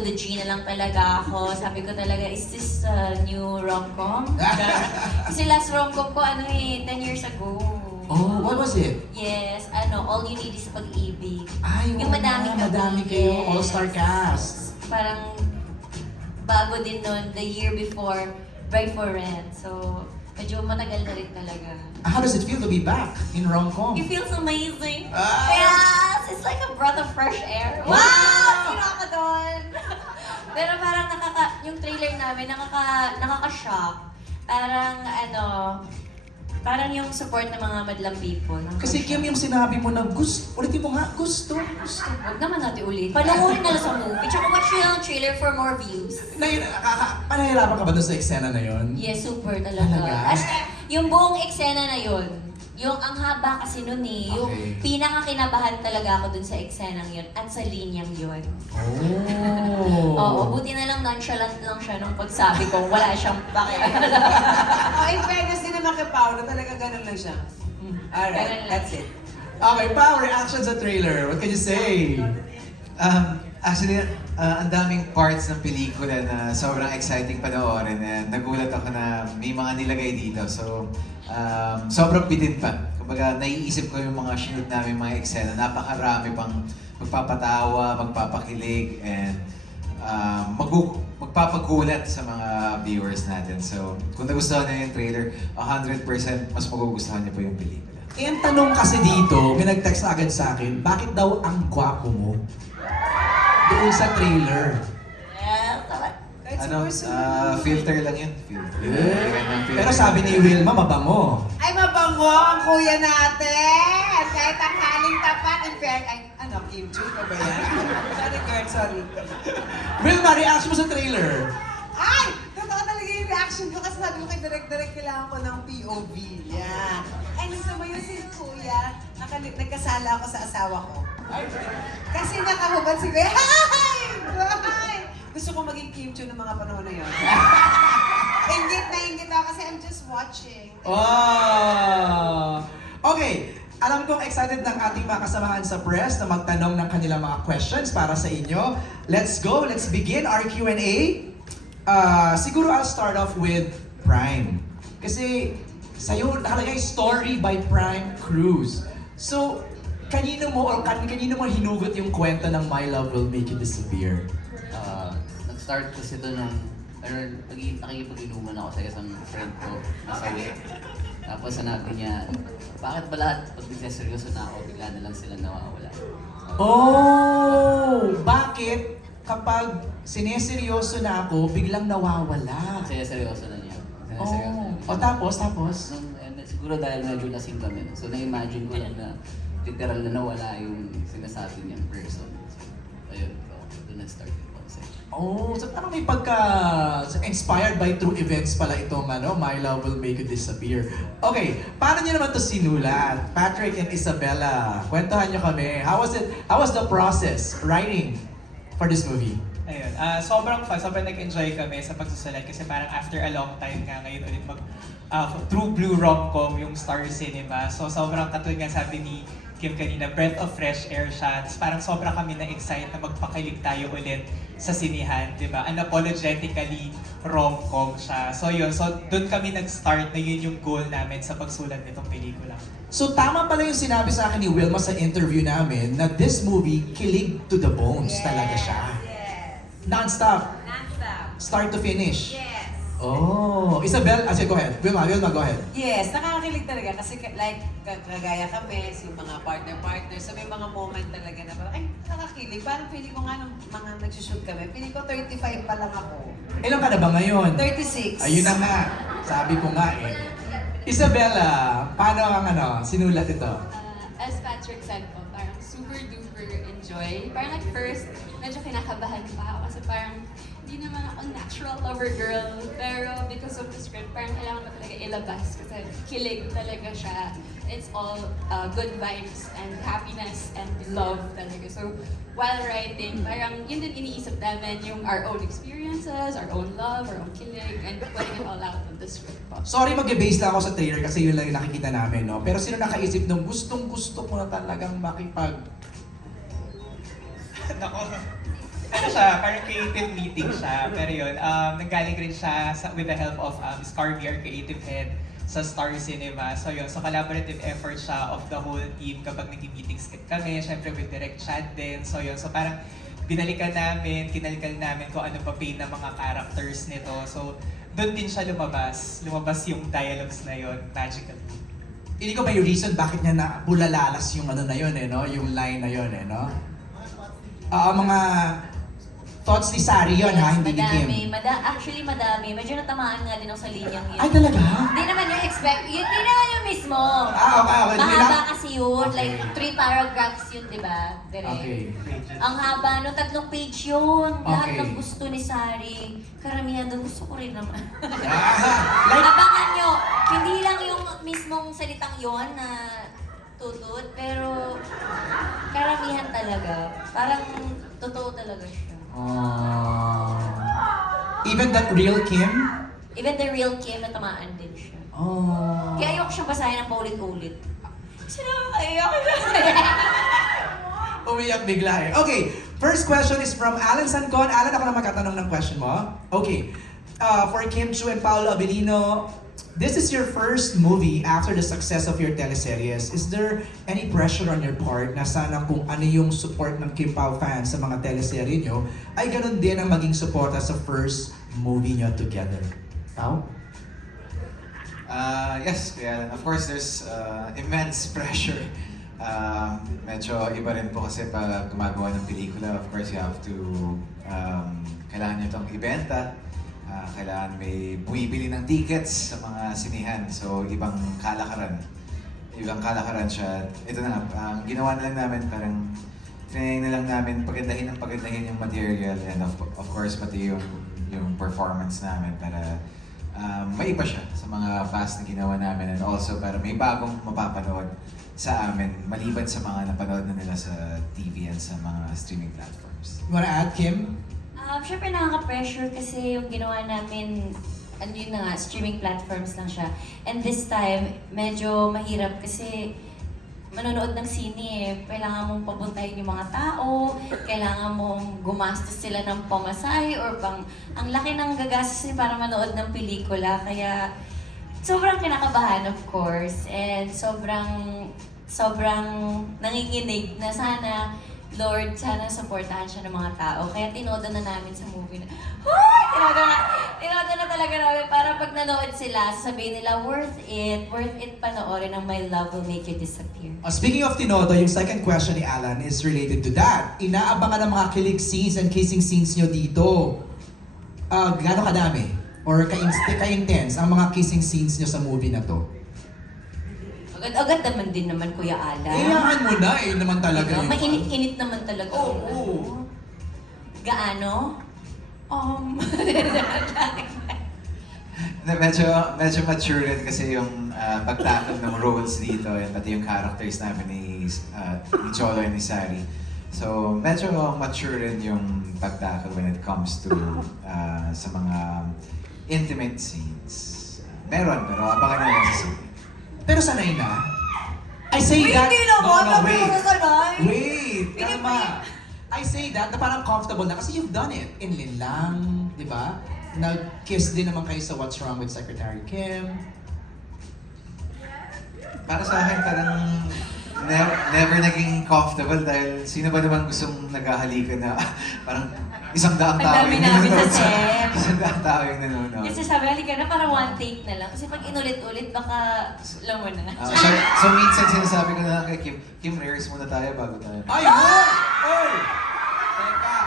to the G na lang talaga ako. Sabi ko talaga, is this a new rom-com? Kasi last rom-com ko, 10 years ago. Oh, what was it? Yes, All You Need Is Pag-ibig. Ay, Yung madami kami. madami kayo, Yes. all-star cast. Parang bago din nun, the year before, Bride for Rent. So, medyo matagal na rin talaga. How does it feel to be back in rom-com? It feels amazing. Ah! Yes! It's like a breath of fresh air. Wow! Sino ako doon? Pero parang yung trailer namin, nakaka-shock. Parang yung support ng mga madlang people. Kasi Kim, yung sinabi mo na gusto, ulitin mo nga, gusto. Huwag naman natin ulit. Panoorin na lang sa movie. Tsaka watch nyo lang ang trailer for more views. Panahirapan ka ba doon sa eksena na yon? Yes, super talaga. Talaga? As, yung buong eksena na yun, yung ang haba kasi nun yung Okay. pinaka-kinabahan talaga ako dun sa eksenang yun at sa linyang yun. Oh. Oo, buti na lang nonchalant lang siya nung pagsabi ko, wala siyang pakialam. In fairness din naman kay Paolo, talaga ganun lang siya. Alright, Ganun lang. that's it. Okay, power reaction sa trailer. What can you say? Actually, ang daming parts ng pelikula na sobrang exciting panoorin and nagulat ako na may mga nilagay dito. So, sobrang bitin pa. Kumbaga, naiisip ko yung mga shoot namin, mga eksena. Napakarami pang magpapatawa, magpapakilig, and magpapagulat sa mga viewers natin. So, kung nagustuhan niyo yung trailer, 100% mas magugustuhan niyo po yung pelikula. Eh, ang tanong kasi dito, may nag-text agad sa akin, bakit daw ang gwapo mo? Doon sa trailer. Yes, Kahit Ano, siguro filter lang yun. Filter. Pero sabi ni Wilma, mabango. Ay, mabango ang kuya natin! Kahit ang haling tapat, in fair, Kim Chu ka ba yan? Sorry, girl, sorry. Wilma, reaction mo sa trailer. Ay! Totoo talaga yung reaction ko kasi sabi ko kay direct kailangan ko ng POV. Yan. Ay, gusto mo yung si kuya, nagkasala ako sa asawa ko. Kasi nakahubad si kuya. Hi! Hi! Gusto ko maging Kim Chu ng mga panahon na yun. Ingit ako kasi I'm just watching. Oh! Okay, alam kong excited ng ating mga kasamahan sa press na magtanong ng kanilang mga questions para sa inyo. Let's go, let's begin our Q&A. Siguro I'll start off with Prime. Kasi sa'yo nakalagay story by Prime Cruz. So, kanino mo hinugot yung kwento ng My Love Will Make You Disappear? Nag-start kasi doon nung nakikipag-inuman ako sa isang friend ko na sawi. Tapos sanabi niya, bakit ba lahat pag nagsaseryoso na ako, bigla na lang sila nawawala? Oh! Bakit kapag sineseryoso na ako, biglang nawawala? Kasi seryoso na niya. Oh. O tapos? Siguro dahil medyo lasing kami. So na-imagine ko lang na literal na nawala yung sinasabi niyang person. So, ayun. So, doon nag-start yung concept. Oh, so parang may inspired by true events pala itong My Love Will Make You Disappear. Okay, paano niyo naman to sinulat? Patrick and Isabella, kwentuhan niyo kami. How was the process writing for this movie? Ayun, sobrang fun, sobrang nag-enjoy kami sa pagsusulat kasi parang after a long time nga ngayon ulit true blue rom-com yung Star Cinema. So sobrang katulad nga sabi ni Kim kanina, breath of fresh air siya. Tapos parang sobrang kami na-excite na magpakilig tayo ulit sa sinihan, di ba? Unapologetically rom-com siya. So yun, so doon kami nag-start na yun yung goal namin sa pagsulat nitong pelikula. So tama pala yung sinabi sa akin ni Wilma sa interview namin na this movie, kilig to the bones talaga siya. Yes. Non-stop, Non-stop. start to finish. Yes. Oh, Isabel, go ahead. Wilma, go ahead. Yes, nakakakilig talaga kasi like kagaya kami, yung mga partner, so may mga moment talaga na parang, ay, nakakilig. Parang feeling ko nga nung mga nagsushoot kami, feeling ko 35 pa lang ako. Ilan ka na ba ngayon? 36. Ayun na nga, sabi ko nga eh. Isabella, paano ang sinulat ito? As Patrick said po, parang super duper enjoy. Parang at first, medyo kinakabahan pa ako kasi parang hindi naman ako natural lover girl. Pero because of the script, parang kailangan ko talaga ilabas kasi kilig talaga siya. It's all good vibes and happiness and love talaga. So while writing, parang yun din iniisip namin yung our own experiences, our own love, our own kilig, and putting it all out on the script po. Sorry, mag-base lang ako sa trailer kasi yun lang yung nakikita namin, no? Pero sino nakaisip nung gustong-gusto ko na talagang makipag... Nako. ano siya, parang creative meeting siya. Pero yun, nanggaling rin siya with the help of Scarby, our creative head, sa Star Cinema. So yun, so collaborative effort siya of the whole team kapag nag-meetings kami. Siyempre with Direct Chat din. So yun, so parang kinalikan namin kung ano pa pain ng mga characters nito. So doon din siya lumabas yung dialogues na yun, magically. Hindi ko may reason bakit niya na bulalalas yung ano na yun no? Yung line na yun no? Mga thoughts ni Sari yun ha, hindi ni Kim. Actually, madami. Medyo natamaan nga din ako sa linyang yun. Ay, talaga? Hindi naman yung hindi naman yung mismo. Okay. Mahaba kasi yun. Like, 3 paragraphs yun, di ba? Direct. Okay. Ang haba, 3 page yun. Lahat Okay. ng gusto ni Sari. Karamihan doon gusto ko rin naman. Like, Abangan nyo, hindi lang yung mismong salitang yon na tutut, pero karamihan talaga. Parang totoo talaga siya. even that real Kim? Even the real Kim, natamaan din siya. Oh. Kaya ayoko siyang basahin ng paulit-ulit. Kasi nakakaiyak na. Umiyak bigla eh. Okay, first question is from Alan Sancon. Alan, ako na magkatanong ng question mo. Okay, for Kim Chu and Paolo Abilino, this is your first movie after the success of your teleseries. Is there any pressure on your part na sana kung ano yung support ng Kim Pao fans sa mga teleserye nyo, ay ganun din ang maging suporta sa first movie nyo together? Pao? Yes, kaya of course there's immense pressure. Medyo iba rin po kasi pag gumagawa ng pelikula, of course you have to, kailangan nyo itong ibenta. Kailangan may bumibili ng tickets sa mga sinihan. So, ibang kalakaran. Ibang kalakaran siya. Ito na, ang ginawa na lang namin, parang trinay na lang namin pagandahin yung material and of course, pati yung performance namin para maiba siya sa mga past na ginawa namin and also para may bagong mapapanood sa amin maliban sa mga napanood na nila sa TV and sa mga streaming platforms. You wanna add, Kim? Siyempre nakaka-pressure kasi yung ginawa namin, ano yun na nga, streaming platforms lang siya. And this time, medyo mahirap kasi manonood ng sine eh. Kailangan mong papuntahin yung mga tao, kailangan mong gumastos sila ng pamasahe or ang laki ng gagastos para manood ng pelikula. Kaya sobrang kinakabahan of course and sobrang nanginginig na sana Lord, sana supportahan siya ng mga tao. Kaya tinodo na namin sa movie na, Hoy! Tinodo na talaga namin para pag nanood sila, sasabihin nila, worth it panoorin ang My Love Will Make You Disappear. Speaking of Tinodo, yung second question ni Alan is related to that. Inaabangan ng mga kilig scenes and kissing scenes nyo dito. Gaano kadami? Or ka-intense ang mga kissing scenes nyo sa movie na to? Agad-agad naman din naman, Kuya Alan. Iyakan mo na, naman talaga yun. Mainit-init naman talaga. Oo. Gaano? Medyo mature rin kasi yung pagtakal ng roles dito and pati yung characters namin ni Cholo and ni Sari. So medyo mature rin yung pagtakal when it comes to sa mga intimate scenes. Meron, pero abangan nyo lang sa scene. Pero sanay na. I say Wait, that... hindi naman. Sabi ko na sanay. Wait, kalma. I say that na parang comfortable na kasi you've done it. In Linlang, di ba? Nag-kiss din naman kayo sa What's Wrong with Secretary Kim. Para sa akin, parang never naging comfortable dahil sino ba naman gustong naghahalikan na parang 100 tao Ang dami namin sa set. 100 tao yung nanonood. Kasi sabi, halika na, parang one take na lang. Kasi pag inulit-ulit, baka alam mo na. So minsan sinasabi ko na lang kay Kim, rehearse muna tayo bago tayo. Ay, hoy! Hoy! Teka.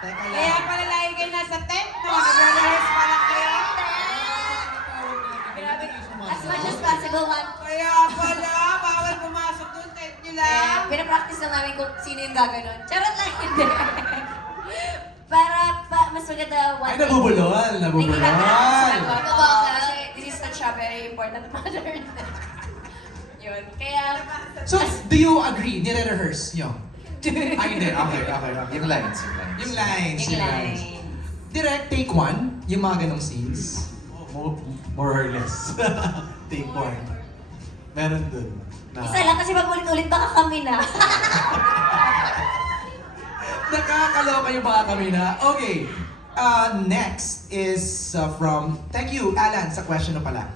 Teka Kaya lang. pala lagi kayo nasa tent, no? Nag-rehearse pala kayo. Grabe. As much as possible, one. Kaya pala, bawal pumasok dun, tent nyo lang. Pinapractice lang namin kung sino yung gaganon. Charot lang, hindi. Para mas maganda one Ay, nabubulol! Nabubulol! Kasi this is such a very important matter. Yun. Kaya, So, do you agree? Nire-rehearse nyo? Ay, hindi. Okay. Yung lines. Yung lines. yung line. Direct take one, yung mga ganong scenes. More or less. Take one. Meron dun. Isa lang kasi pag ulit-ulit baka kami na. Nakakaloka yung mga kami na. Okay. Next is from, thank you Alan sa question na pala.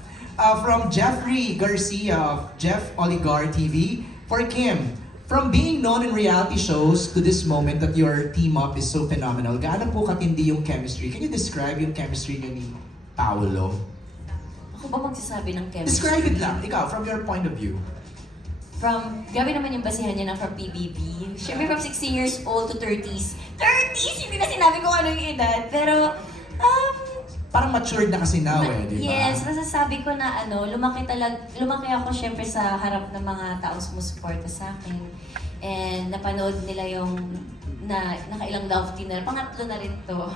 From Jeffrey Garcia of Jeff Oligar TV. For Kim, from being known in reality shows to this moment that your team up is so phenomenal, gaano po katindi yung chemistry? Can you describe yung chemistry niyo ni Paolo? Ako ba magsasabi ng chemistry? Describe it lang, ikaw, from your point of view. Grabe naman yung basihan niya na from PBB. Siyempre from 16 years old to 30s. 30s! Hindi na sinabi ko ano yung edad. Pero, Parang matured na kasi now di ba? yes, masasabi ko na lumaki ako siyempre sa harap ng mga taong sumusuporta sa akin. And napanood nila yung nakailang love team na, pangatlo na rin to.